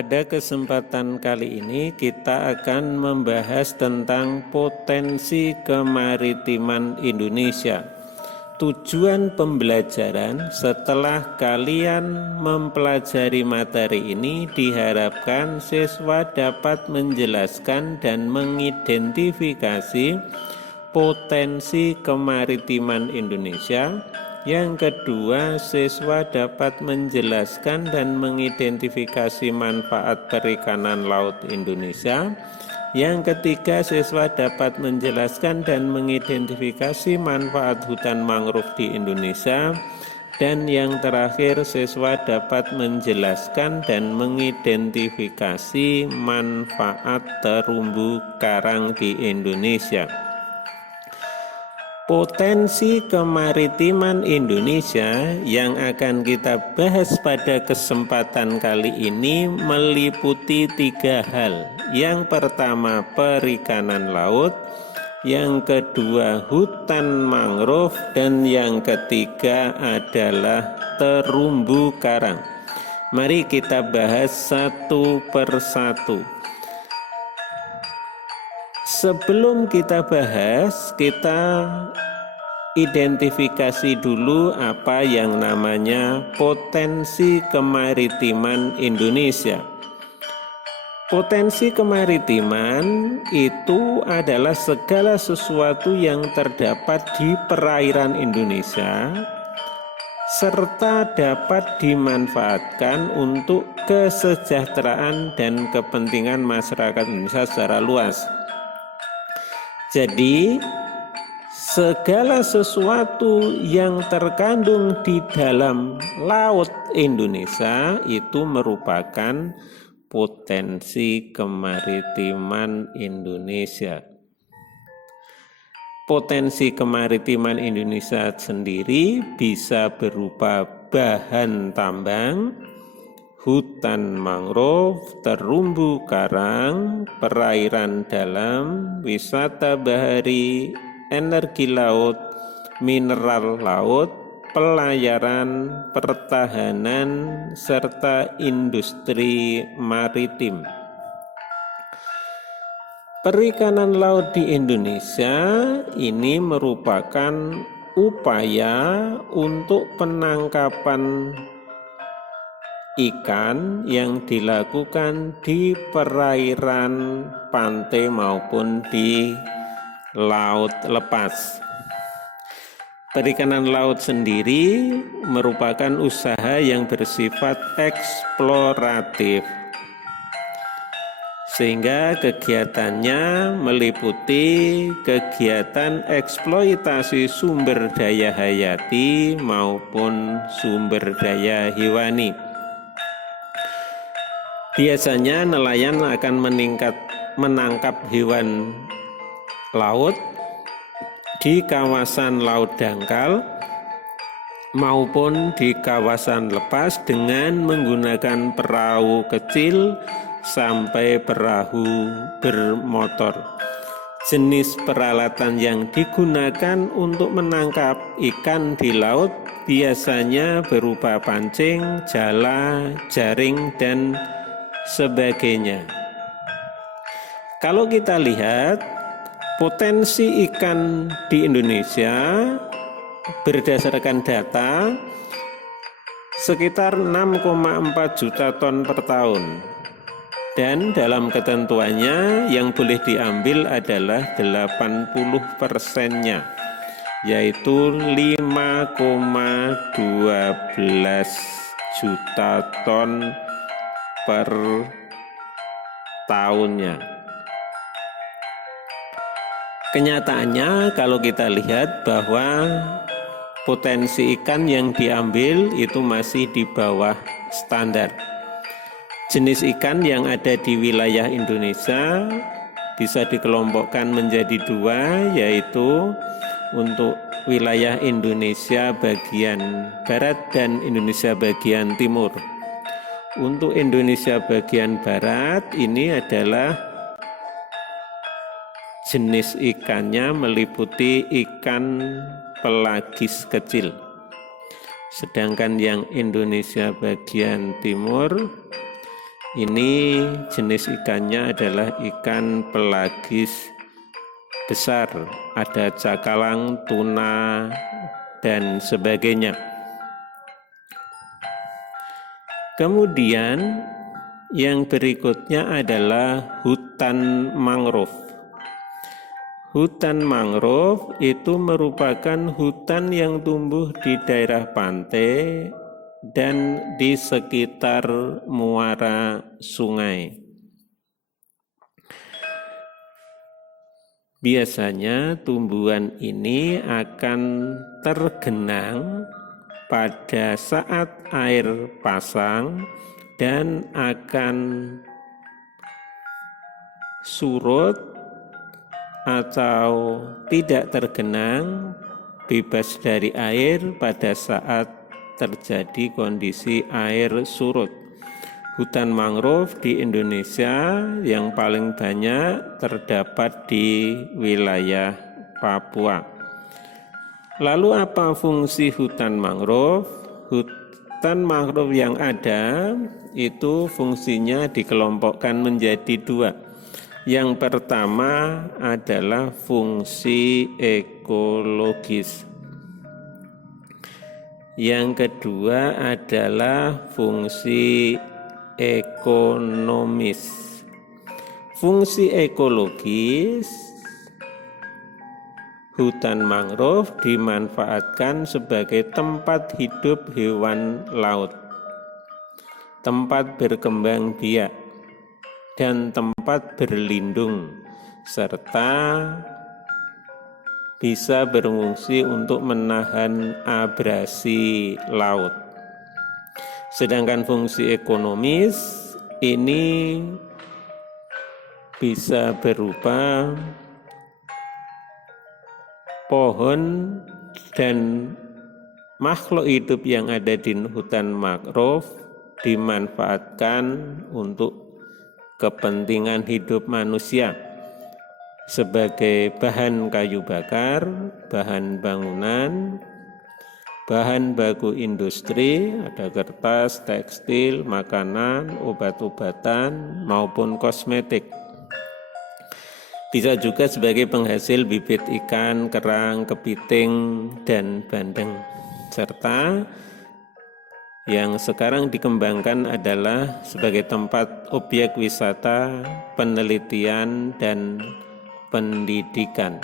Pada kesempatan kali ini kita akan membahas tentang potensi kemaritiman Indonesia. Tujuan pembelajaran setelah kalian mempelajari materi ini diharapkan siswa dapat menjelaskan dan mengidentifikasi potensi kemaritiman Indonesia. Yang kedua, siswa dapat menjelaskan dan mengidentifikasi manfaat perikanan laut Indonesia. Yang ketiga, siswa dapat menjelaskan dan mengidentifikasi manfaat hutan mangrove di Indonesia. Dan yang terakhir, siswa dapat menjelaskan dan mengidentifikasi manfaat terumbu karang di Indonesia. Potensi kemaritiman Indonesia yang akan kita bahas pada kesempatan kali ini meliputi 3 hal. Yang pertama, perikanan laut, yang kedua, hutan mangrove, dan yang ketiga adalah terumbu karang. Mari kita bahas satu persatu. Sebelum kita bahas, kita identifikasi dulu apa yang namanya potensi kemaritiman Indonesia. Potensi kemaritiman itu adalah segala sesuatu yang terdapat di perairan Indonesia serta dapat dimanfaatkan untuk kesejahteraan dan kepentingan masyarakat Indonesia secara luas. Jadi, segala sesuatu yang terkandung di dalam laut Indonesia itu merupakan potensi kemaritiman Indonesia. Potensi kemaritiman Indonesia sendiri bisa berupa bahan tambang, hutan mangrove, terumbu karang, perairan dalam, wisata bahari, energi laut, mineral laut, pelayaran, pertahanan, serta industri maritim. Perikanan laut di Indonesia ini merupakan upaya untuk penangkapan ikan yang dilakukan di perairan pantai maupun di laut lepas. Perikanan laut sendiri merupakan usaha yang bersifat eksploratif, sehingga kegiatannya meliputi kegiatan eksploitasi sumber daya hayati maupun sumber daya hewani. Biasanya nelayan akan menangkap hewan laut di kawasan laut dangkal maupun di kawasan lepas dengan menggunakan perahu kecil sampai perahu bermotor. Jenis peralatan yang digunakan untuk menangkap ikan di laut biasanya berupa pancing, jala, jaring, dan sebagainya. Kalau kita lihat potensi ikan di Indonesia berdasarkan data sekitar 6,4 juta ton per tahun, dan dalam ketentuannya yang boleh diambil adalah 80%-nya, yaitu 5,12 juta ton per tahunnya. Kenyataannya kalau kita lihat bahwa potensi ikan yang diambil itu masih di bawah standar. Jenis ikan yang ada di wilayah Indonesia bisa dikelompokkan menjadi 2, yaitu untuk wilayah Indonesia bagian barat dan Indonesia bagian timur. Untuk Indonesia bagian barat ini adalah jenis ikannya meliputi ikan pelagis kecil. Sedangkan yang Indonesia bagian timur Ini jenis ikannya adalah ikan pelagis besar, ada cakalang, tuna, dan sebagainya. Kemudian yang berikutnya adalah hutan mangrove. Hutan mangrove itu merupakan hutan yang tumbuh di daerah pantai dan di sekitar muara sungai. Biasanya tumbuhan ini akan tergenang pada saat air pasang dan akan surut atau tidak tergenang bebas dari air pada saat terjadi kondisi air surut. Hutan mangrove di Indonesia yang paling banyak terdapat di wilayah Papua. Lalu apa fungsi hutan mangrove? Hutan mangrove yang ada itu fungsinya dikelompokkan menjadi dua. Yang pertama adalah fungsi ekologis. Yang kedua adalah fungsi ekonomis. Fungsi ekologis, hutan mangrove dimanfaatkan sebagai tempat hidup hewan laut, tempat berkembang biak, dan tempat berlindung, serta bisa berfungsi untuk menahan abrasi laut. Sedangkan fungsi ekonomis ini bisa berupa pohon dan makhluk hidup yang ada di hutan mangrove dimanfaatkan untuk kepentingan hidup manusia sebagai bahan kayu bakar, bahan bangunan, bahan baku industri, ada kertas, tekstil, makanan, obat-obatan, maupun kosmetik. Bisa juga sebagai penghasil bibit ikan, kerang, kepiting, dan bandeng. Serta yang sekarang dikembangkan adalah sebagai tempat objek wisata, penelitian, dan pendidikan.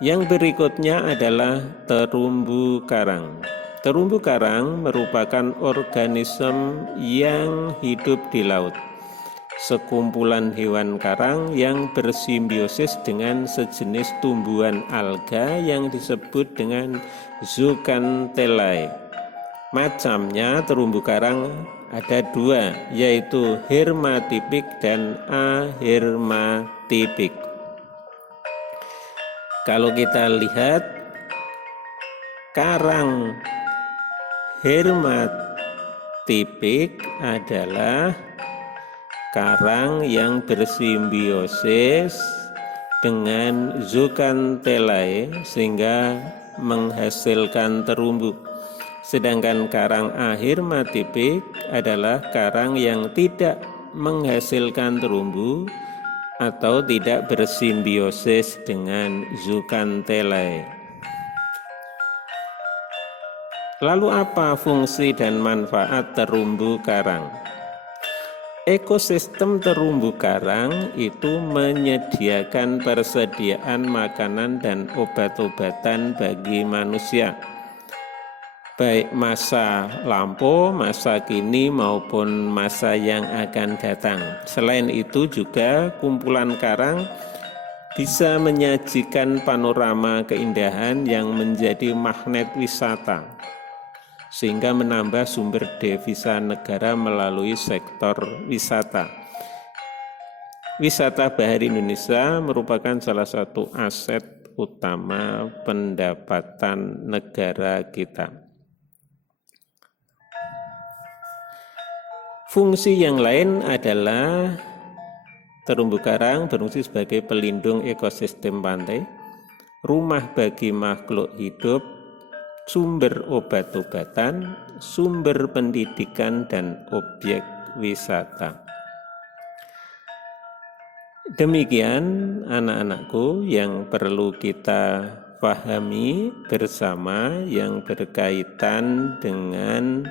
Yang berikutnya adalah terumbu karang. Terumbu karang merupakan organisme yang hidup di laut. Sekumpulan hewan karang yang bersimbiosis dengan sejenis tumbuhan alga yang disebut dengan zooxanthellae. Macamnya terumbu karang ada dua, yaitu hermatipik dan ahermatipik. Kalau kita lihat karang hermatipik adalah karang yang bersimbiosis dengan zooxanthellae sehingga menghasilkan terumbu. Sedangkan karang ahermatipik adalah karang yang tidak menghasilkan terumbu atau tidak bersimbiosis dengan zooxanthellae. Lalu apa fungsi dan manfaat terumbu karang? Ekosistem terumbu karang itu menyediakan persediaan makanan dan obat-obatan bagi manusia, baik masa lampau, masa kini maupun masa yang akan datang. Selain itu juga kumpulan karang bisa menyajikan panorama keindahan yang menjadi magnet wisata, sehingga menambah sumber devisa negara melalui sektor wisata. Wisata bahari Indonesia merupakan salah satu aset utama pendapatan negara kita. Fungsi yang lain adalah terumbu karang berfungsi sebagai pelindung ekosistem pantai, rumah bagi makhluk hidup, sumber obat-obatan, sumber pendidikan, dan objek wisata. Demikian anak-anakku yang perlu kita pahami bersama yang berkaitan dengan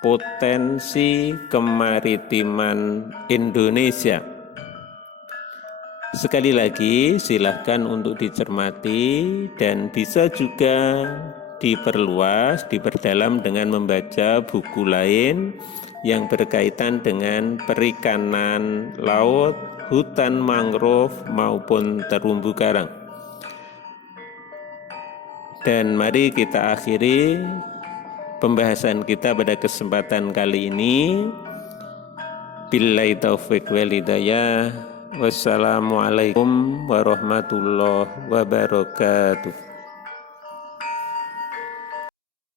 potensi kemaritiman Indonesia. Sekali lagi silahkan untuk dicermati dan bisa juga diperluas, diperdalam dengan membaca buku lain yang berkaitan dengan perikanan laut, hutan mangrove maupun terumbu karang. Dan mari kita akhiri pembahasan kita pada kesempatan kali ini. Billahi taufiq wal hidayah. Wassalamualaikum warahmatullahi wabarakatuh.